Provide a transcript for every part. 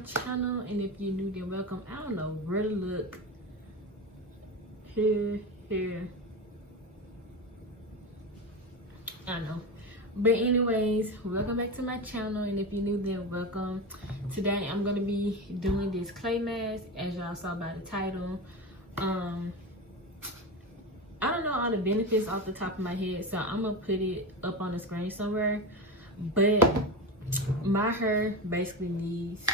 channel, and if you're new, then welcome. I don't know where to look. Here. I don't know. But anyways, welcome back to my channel, and if you're new, then welcome. Today I'm gonna be doing this clay mask, as y'all saw by the title. I don't know all the benefits off the top of my head, so I'm gonna put it up on the screen somewhere. But my hair basically needs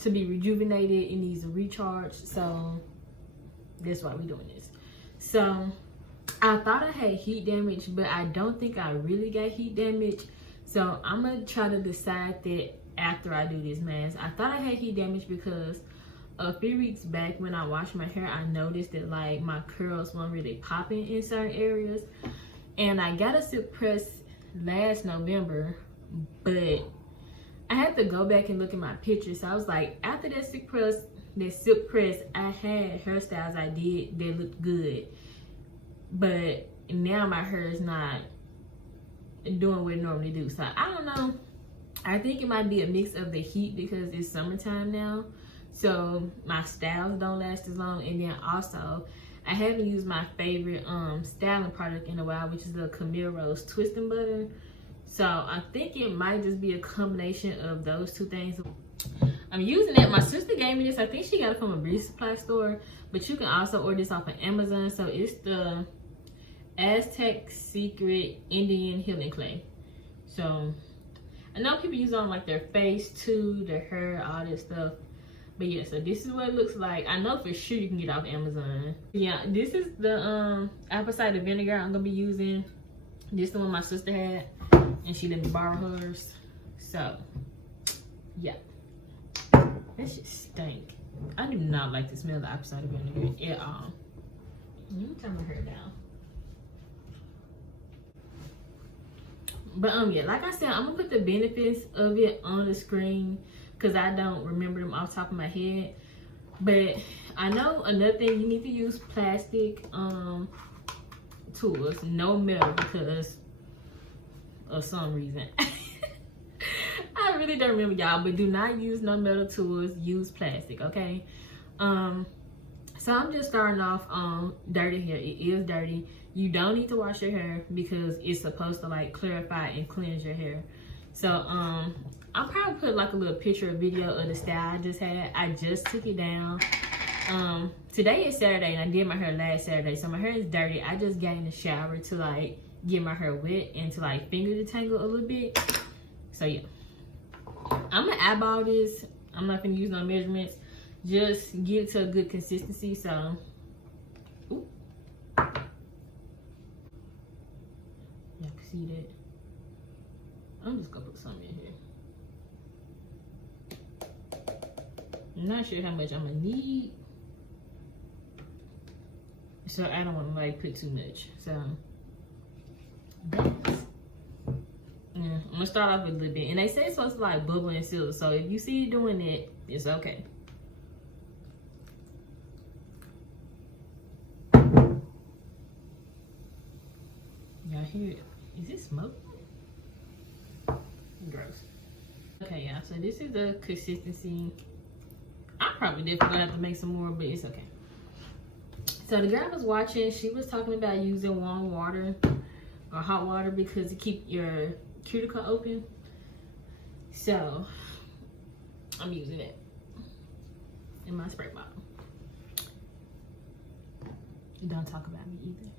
to be rejuvenated. It needs a recharge, so that's why we're doing this. So I thought I had heat damage, but I don't think I really got heat damage. So I'm gonna try to decide that after I do this mask. I thought I had heat damage because a few weeks back when I washed my hair, I noticed that like my curls weren't really popping in certain areas. And I got a silk press last November, but I had to go back and look at my pictures. So I was like, after that silk press, I had hairstyles I did that looked good. But now my hair is not doing what it normally do. So I don't know. I think it might be a mix of the heat because it's summertime now. So my styles don't last as long. And then also, I haven't used my favorite styling product in a while, which is the Camille Rose Twisting Butter. So I think it might just be a combination of those two things. I'm using it. My sister gave me this. I think she got it from a beauty supply store. But you can also order this off of Amazon. So it's the Aztec Secret Indian Healing Clay. So I know people use it on like their face too, their hair, all this stuff. But yeah, so this is what it looks like. I know for sure you can get it off Amazon. Yeah, this is the apple cider vinegar I'm gonna be using. This is the one my sister had, and she let me borrow hers. So yeah, that shit stink. I do not like the smell of the apple cider vinegar at all. Let me turn my hair down. But yeah, like I said, I'm gonna put the benefits of it on the screen because I don't remember them off the top of my head. But I know another thing, you need to use plastic tools, no metal, because of some reason. I really don't remember, y'all, but do not use no metal tools, use plastic, okay? So I'm just starting off on dirty hair. It is dirty. You don't need to wash your hair because it's supposed to like clarify and cleanse your hair. So I'll probably put like a little picture or video of the style I just had. I just took it down. Today is Saturday and I did my hair last Saturday, so my hair is dirty. I just got in the shower to like get my hair wet and to like finger detangle a little bit. So yeah, I'm gonna eyeball this. I'm not gonna use no measurements. Just get it to a good consistency. So ooh. Y'all can see that. I'm just gonna put some in here. I'm not sure how much I'm gonna need, so I don't want to like put too much. So that's, yeah, I'm gonna start off with a little bit, and they say it's supposed to like bubble and seal. So if you see it doing that, it's okay. Y'all hear it? Is it smoke? Gross. Okay, y'all, so this is the consistency. I'm probably definitely gonna have to make some more, but it's okay. So the girl I was watching, she was talking about using warm water or hot water because it keep your cuticle open. So I'm using it in my spray bottle. Don't talk about me either.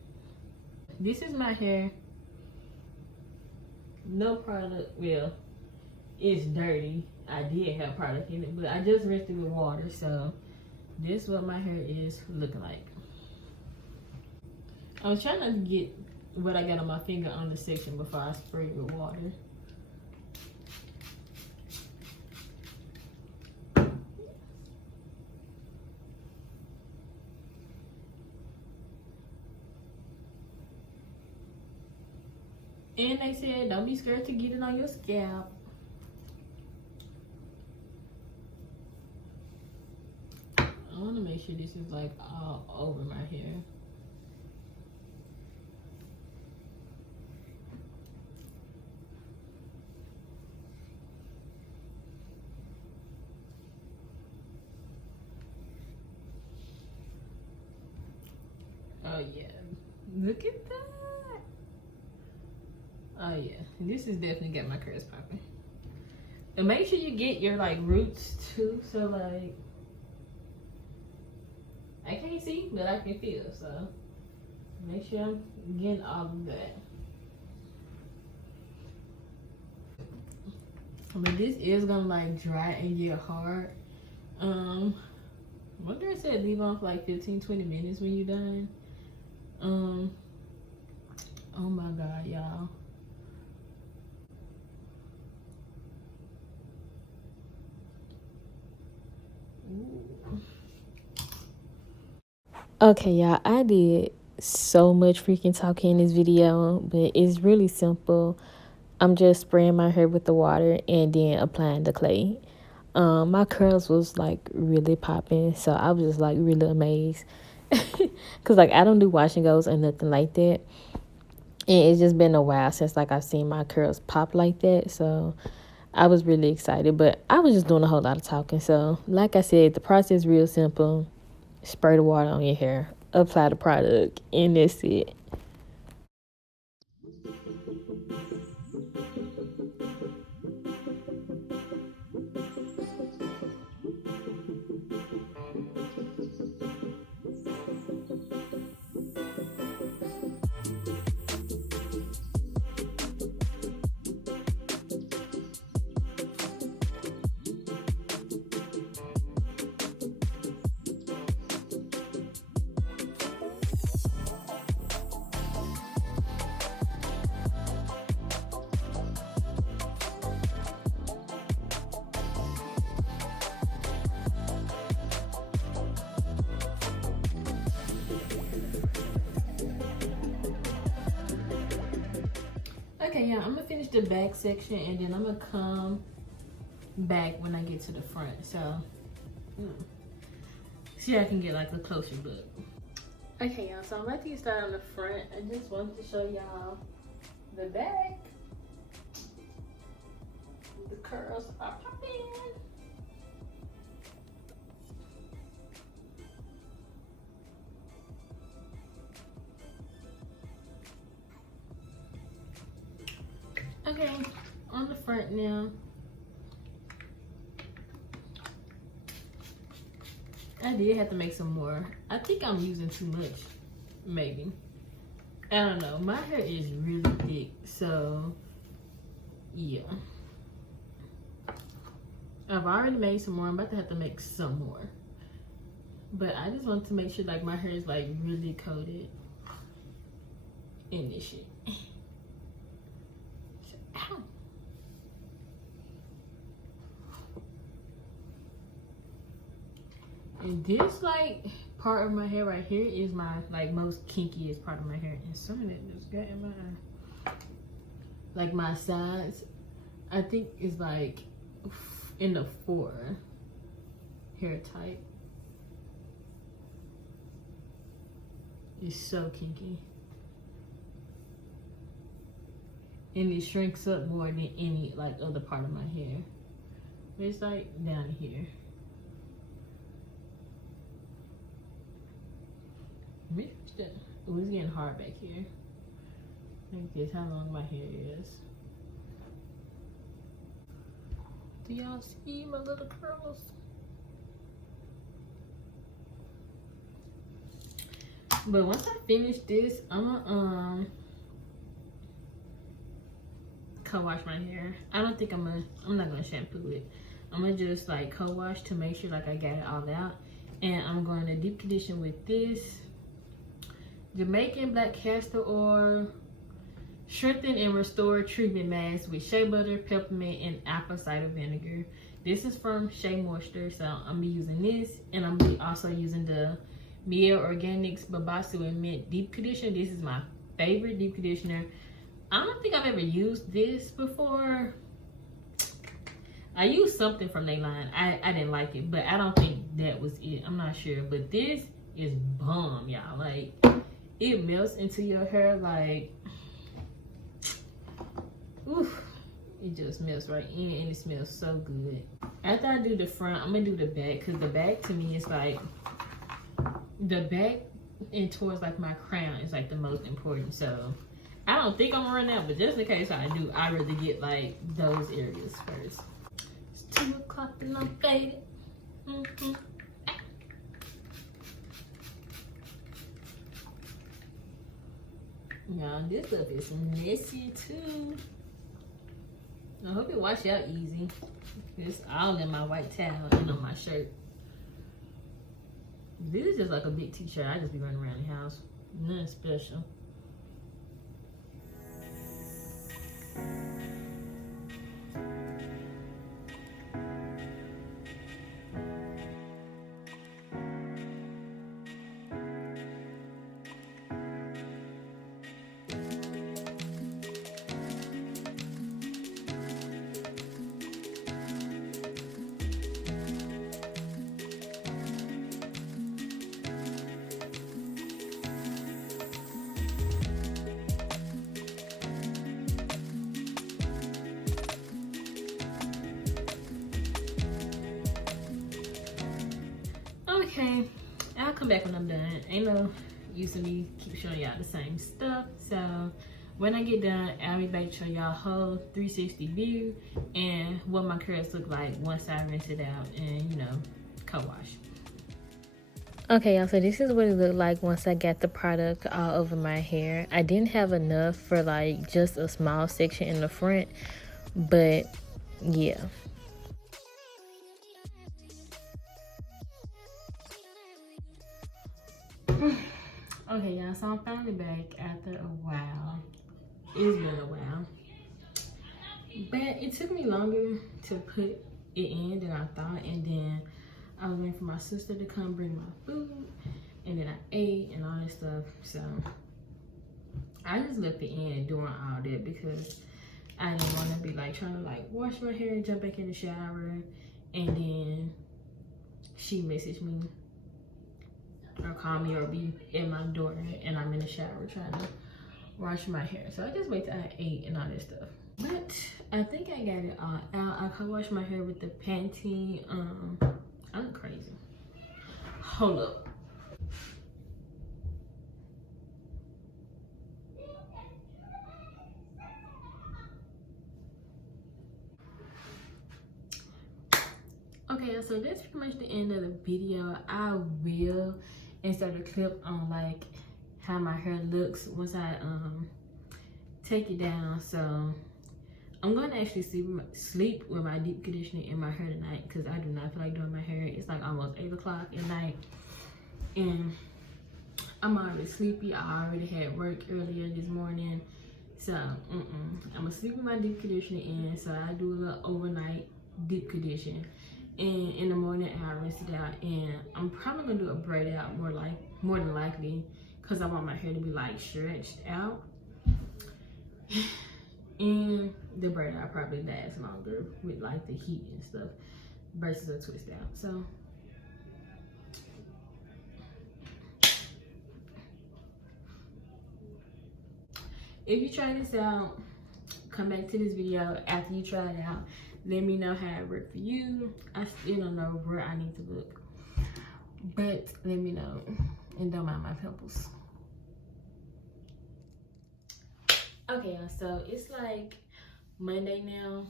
This is my hair. No product. Well, it's dirty. I did have product in it, but I just rinsed it with water. So this is what my hair is looking like. I was trying not to get what I got on my finger on the section before I spray it with water. And they said, don't be scared to get it on your scalp. I want to make sure this is like all over my hair. Oh yeah, look at that. Oh yeah, this is definitely got my curls popping. And make sure you get your like roots too. So like, I can't see, but I can feel. So make sure I'm getting all of that. But this is gonna like dry and get hard. What did I say? Leave on for like 15-20 minutes when you're done. Oh my god, y'all. Okay, y'all, I did so much freaking talking in this video, but it's really simple. I'm just spraying my hair with the water and then applying the clay. My curls was like really popping, so I was just like really amazed. Cause like I don't do wash and goes or nothing like that. And it's just been a while since like I've seen my curls pop like that. So I was really excited, but I was just doing a whole lot of talking. So like I said, the process is real simple. Spray the water on your hair, apply the product, and that's it. Okay, yeah, I'm gonna finish the back section and then I'm gonna come back when I get to the front. So, see, I can get like a closer look. Okay, y'all, so I'm about to get started on the front. I just wanted to show y'all the back. The curls are popping. Okay, on the front now. I did have to make some more. I think I'm using too much, maybe. I don't know. My hair is really thick, so yeah. I've already made some more. I'm about to have to make some more. But I just want to make sure like my hair is like really coated in this shit. Ow. And this like part of my hair right here is my like most kinkiest part of my hair, and some of it just got in my eye. Like my sides, I think is like in the 4 hair type. It's so kinky, and it shrinks up more than any like other part of my hair. It's like down here. Oh, it's getting hard back here. Like this, how long my hair is. Do y'all see my little curls? But once I finish this, I'm gonna co-wash my hair. I don't think I'm not gonna shampoo it. I'm gonna just like co-wash to make sure like I got it all out. And I'm going to deep condition with this Jamaican black castor oil strengthen and restore treatment mask with shea butter, peppermint, and apple cider vinegar. This is from Shea Moisture, so I'm gonna be using this, and I'm gonna be also using the Miel Organics Babasu and Mint deep conditioner. This is my favorite deep conditioner. I don't think I've ever used this before. I used something from their line. I didn't like it, but I don't think that was it. I'm not sure, but this is bomb, y'all. Like, it melts into your hair like, oof, it just melts right in, and it smells so good. After I do the front, I'm gonna do the back, because the back to me is like, the back and towards like my crown is like the most important. So I don't think I'm gonna run out, but just in case I do, I rather get like those areas first. It's 2 o'clock and I'm faded. Y'all, this stuff is messy too. I hope it wash out easy. It's all in my white towel and on my shirt. This is just like a big t-shirt. I just be running around the house. Nothing special. Okay, I'll come back when I'm done. Ain't no use of me keep showing y'all the same stuff. So when I get done, I'll be back to show y'all whole 360 view and what my curls look like once I rinse it out and, you know, co-wash. Okay, y'all, so this is what it looked like once I got the product all over my hair. I didn't have enough for like just a small section in the front, but yeah. Okay, y'all, so I'm finally back after a while. It's been a while. But it took me longer to put it in than I thought. And then I was waiting for my sister to come bring my food. And then I ate and all that stuff. So I just left it in doing all that because I didn't want to be like trying to like wash my hair and jump back in the shower. And then she messaged me or call me or be in my door and I'm in the shower trying to wash my hair. So I just wait till I ate and all that stuff. But I think I got it all out. I could wash my hair with the Pantene. I'm crazy. Hold up. Okay, so that's pretty much the end of the video. I will insert a clip on like how my hair looks once I take it down. So I'm going to actually sleep with my deep conditioner in my hair tonight because I do not feel like doing my hair. It's like almost 8 o'clock at night and I'm already sleepy. I already had work earlier this morning. So I'm gonna sleep with my deep conditioner in. So I do a little overnight deep condition. And in the morning I rinse it out, and I'm probably gonna do a braid out more than likely because I want my hair to be like stretched out. And the braid out probably lasts longer with like the heat and stuff versus a twist out. So if you try this out, come back to this video after you try it out. Let me know how it worked for you. I still don't know where I need to look, but let me know, and don't mind my pimples. Okay, y'all, so it's like Monday now,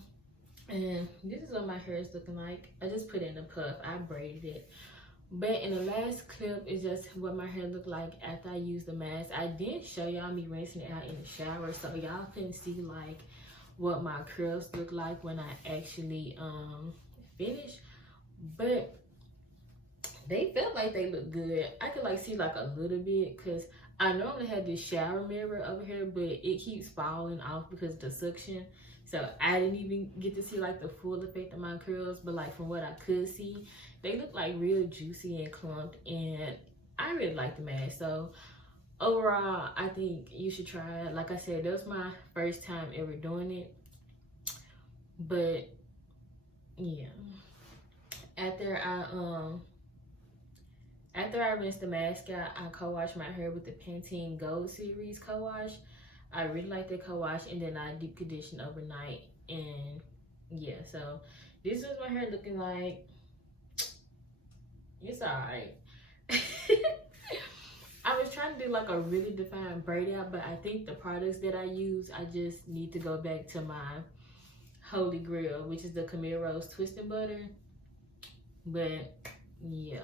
and this is what my hair is looking like. I just put it in a puff. I braided it. But in the last clip, it's just what my hair looked like after I used the mask. I did show y'all me rinsing it out in the shower, so y'all couldn't see like what my curls look like when I actually finish, but they felt like they look good. I could like see like a little bit because I normally have this shower mirror over here, but it keeps falling off because of the suction. So I didn't even get to see like the full effect of my curls, but like from what I could see, they look like real juicy and clumped, and I really like the mask. So overall, I think you should try it. Like I said, that was my first time ever doing it. But yeah, after I rinsed the mask out, I co-washed my hair with the Pantene Gold Series co-wash. I really like that co-wash, and then I deep conditioned overnight. And yeah, so this is my hair looking like. It's alright. I'm trying to do like a really defined braid out, but I think the products that I use, I just need to go back to my holy grail, which is the Khmer Rose Twist and Butter. But yeah.